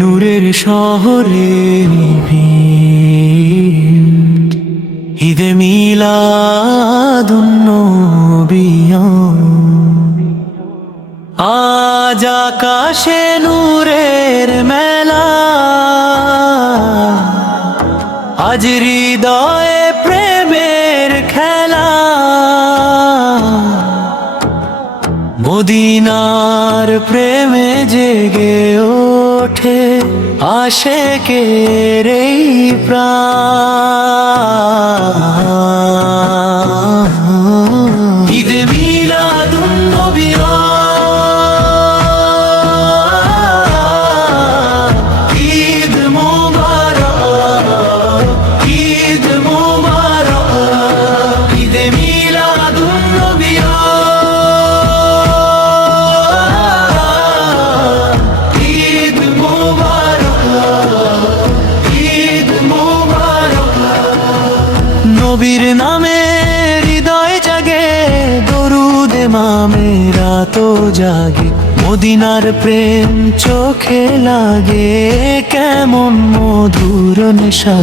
নূরের শহরে ঈদে মিলাদুন নবী আজ আকাশে নূরের মেলা, আজ হৃদয়ে প্রেমের খেলা। মদিনার প্রেমে জেগে ওঠে আশেকের এই প্রাণ। ঈদে মিলাদুন নবী ঈদ মোবারক, ঈদ মোবারক, ঈদে মিলাদুন নবী ঈদ মোবারক, ঈদ মোবারক। নবীর নামে হৃদয় জাগে, দরুদে মামেরা তো জাগে। মদিনার প্রেম চোখে লাগে, কেমন মধুর নেশা।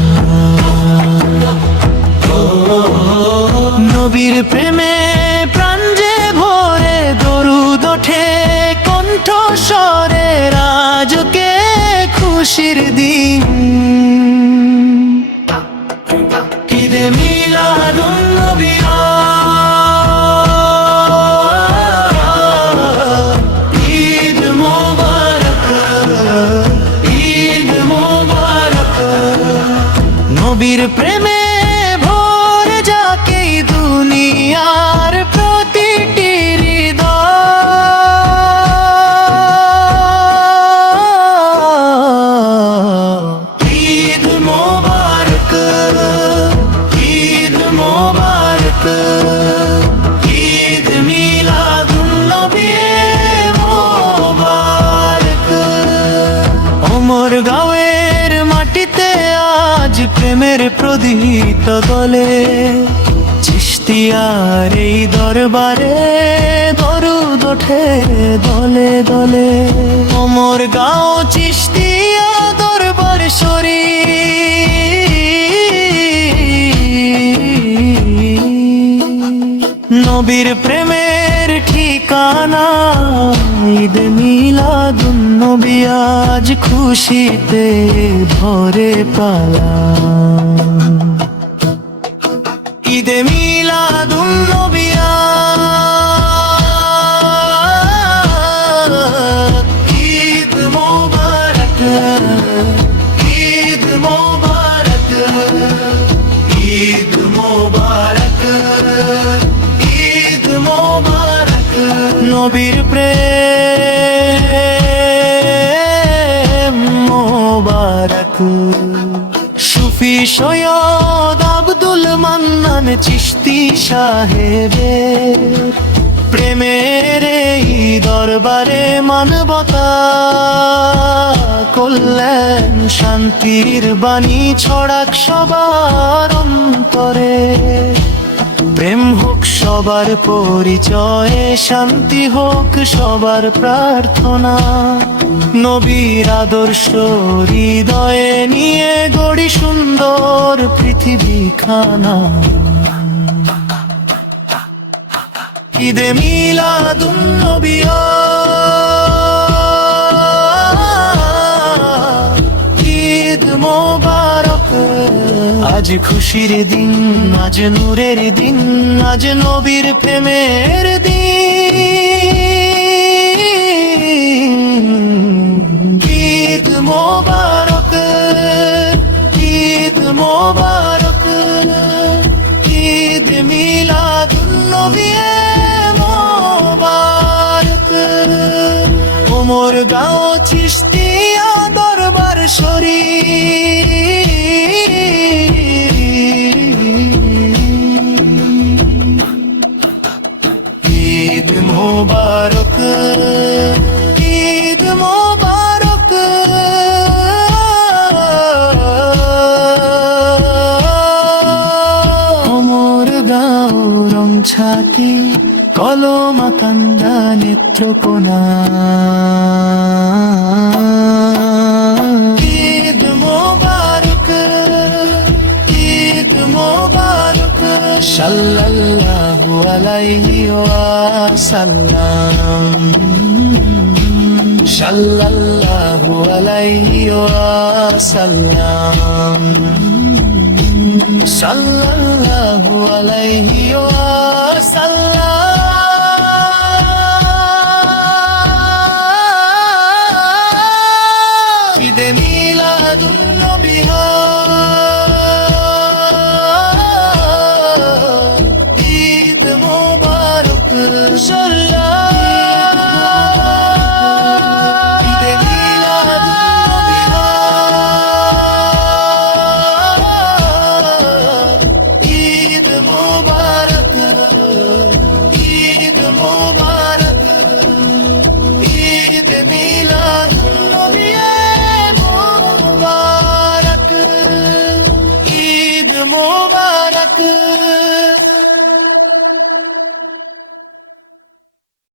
নবীর প্রেমে প্রাণ যে ভরে, দরুদ ওঠে কণ্ঠ স্বরে, রাজকে খুশির দিন। ঈদে মিলাদুন নবী ঈদ মোবারক, ঈদ মোবারক। নবীর প্রেমে ভরে যাকে দুনিয়ার প্রতিটি হৃদয়। ঈদ মোবারক, ঈদ মোবারক, ঈদ মিলাদুন নবী মোবারক। ওমর গাঁওয়ের মাটিতে আজ প্রেমের প্রদীপ গলে, চিশতিয়ার এই দরবারে দরুদ ওঠে দলে দলে। ওমর গাঁও চিশতিয়া দরবার শরীফ, নবীর প্রেমের ঠিকানা। ঈদ মিলাদুন নবী আজ খুশিতে ভরে পালা। ঈদে মিলাদুন নবী ঈদ মোবারক, ঈদ মোবারক, ঈদ মোবারক, ঈদ মোবারক। নবীর প্রেম মোবারক। সুফি সৈয়দ আব্দুল মান্নান চিশতি সাহেবের প্রেমের এই দরবারে মানবতা কল্যাণ শান্তির বাণী ছড়াক সবার অন্তরে। প্রেম হোক সবার পরিচয়ে, শান্তি হোক সবার প্রার্থনা। নবীর আদর্শ হৃদয়ে নিয়ে গড়ি সুন্দর পৃথিবীখানা। ঈদে মিলাদুন নবী ঈদ মোবারক। আজ খুশির দিন, আজ নূরের দিন, আজ নবীর প্রেমের দিন। ঈদ মোবারক, ঈদ মোবারক, ঈদ মিলাদুন নবী মোবারক। ওমর গাঁও চিশতিয়া দরবার শরীফ। ঈদ মোবারক, ঈদ মোবারক। ওমর গাঁও রং ছাতি কলমা কান্দা নেত্রকোনা ঈদ মোবারক ঈদ মোবারক সাল্লাল্লাহু আলাইহি ওয়াসাল্লাম সাল্লাল্লাহু আলাইহি ওয়াসাল্লাম সাল্লাল্লাহু আলাইহি ওয়াসাল্লাম